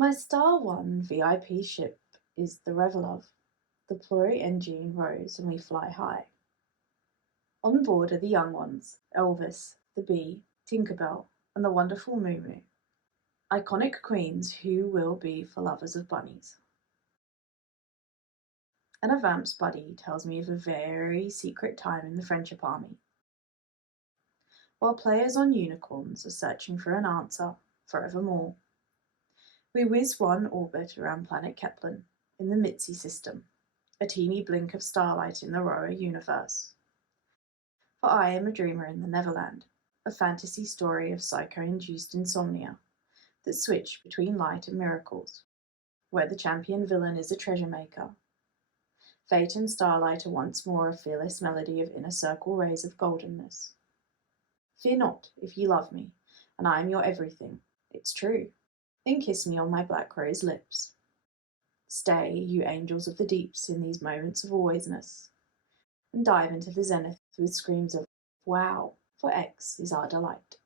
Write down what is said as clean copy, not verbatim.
My Star One VIP ship is the Revelov. The Ploy engine rose and we fly high. On board are the young ones, Elvis, the Bee, Tinker Bell, and the wonderful Moo Moo. Iconic queens who will be for lovers of bunnies. And a Vamps buddy tells me of a very secret time in the Friendship Army. While players on unicorns are searching for an answer forevermore, we whiz one orbit around planet Kepler in the Mitzi system, a teeny blink of starlight in the Roa universe. For I am a dreamer in the Neverland, a fantasy story of psycho-induced insomnia that switch between light and miracles, where the champion villain is a treasure maker. Fate and starlight are once more a fearless melody of inner circle rays of goldenness. Fear not, if ye love me, and I am your everything. It's true. Then kiss me on my black rose lips. Stay, you angels of the deeps, in these moments of alwaysness, and dive into the zenith with screams of wow, for X is our delight.